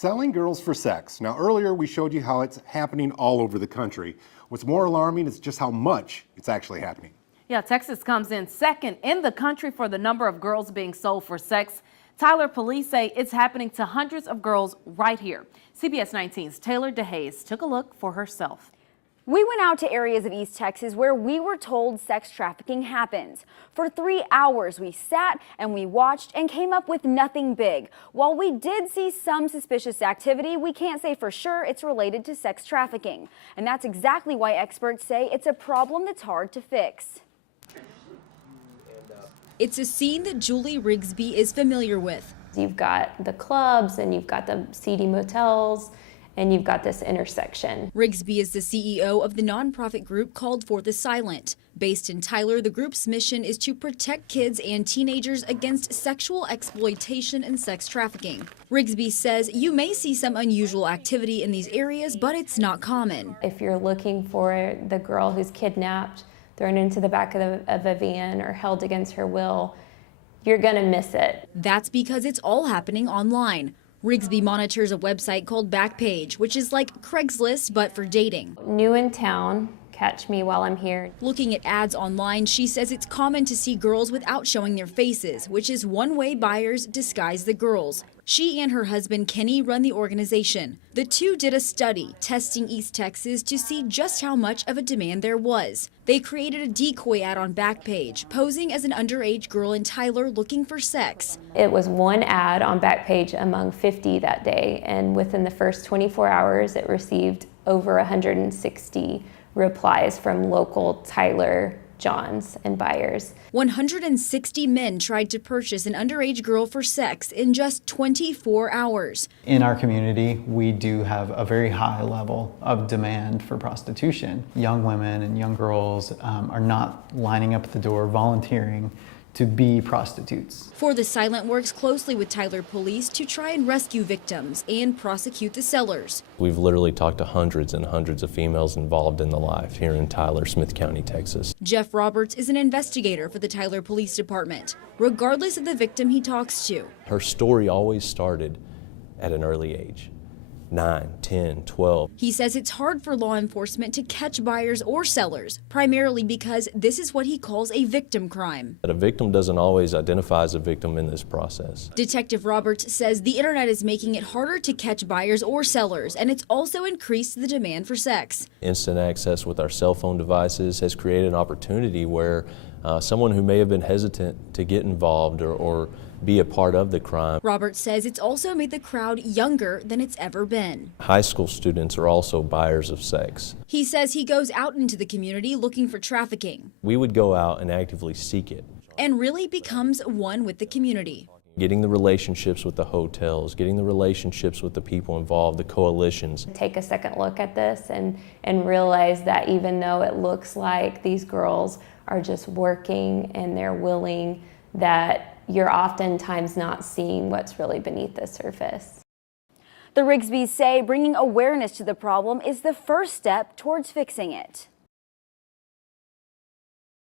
Selling girls for sex. Now, earlier we showed you how it's happening all over the country. What's more alarming is just how much it's actually happening. Yeah, Texas comes in second in the country for the number of girls being sold for sex. Tyler police say it's happening to hundreds of girls right here. CBS 19's Taylor DeHaze took a look for herself. We went out to areas of East Texas where we were told sex trafficking happens. For 3 hours, we sat and we watched and came up with nothing big. While we did see some suspicious activity, we can't say for sure it's related to sex trafficking. And that's exactly why experts say it's a problem that's hard to fix. It's a scene that Julie Rigsby is familiar with. You've got the clubs and you've got the seedy motels, and you've got this intersection. Rigsby is the CEO of the nonprofit group called For the Silent. Based in Tyler, the group's mission is to protect kids and teenagers against sexual exploitation and sex trafficking. Rigsby says you may see some unusual activity in these areas, but it's not common. If you're looking for the girl who's kidnapped, thrown into the back of a van, or held against her will, you're gonna miss it. That's because it's all happening online. Rigsby monitors a website called Backpage, which is like Craigslist, but for dating. New in town, catch me while I'm here. Looking at ads online, she says it's common to see girls without showing their faces, which is one way buyers disguise the girls. She and her husband Kenny run the organization. The two did a study testing East Texas to see just how much of a demand there was. They created a decoy ad on Backpage, posing as an underage girl in Tyler looking for sex. It was one ad on Backpage among 50 that day, and within the first 24 hours, it received over 160 replies from local Tyler Johns and buyers. 160 men tried to purchase an underage girl for sex in just 24 hours. In our community, we do have a very high level of demand for prostitution. Young women and young girls are not lining up at the door volunteering to be prostitutes. For the Silent works closely with Tyler police to try and rescue victims and prosecute the sellers. We've literally talked to hundreds and hundreds of females involved in the life here in Tyler, Smith County, Texas. Jeff Roberts is an investigator for the Tyler Police Department. Regardless of the victim he talks to, Her story always started at an early age. 9, 10, 12. He says it's hard for law enforcement to catch buyers or sellers, primarily because this is what he calls a victim crime. But a victim doesn't always identify as a victim in this process. Detective Roberts says the internet is making it harder to catch buyers or sellers, and it's also increased the demand for sex. Instant access with our cell phone devices has created an opportunity where someone who may have been hesitant to get involved or be a part of the crime. Roberts says it's also made the crowd younger than it's ever been. High school students are also buyers of sex. He says he goes out into the community looking for trafficking. We would go out and actively seek it. And really becomes one with the community. Getting the relationships with the hotels, getting the relationships with the people involved, the coalitions. Take a second look at this and realize that even though it looks like these girls are just working and they're willing, that you're oftentimes not seeing what's really beneath the surface. The Rigsbys say bringing awareness to the problem is the first step towards fixing it.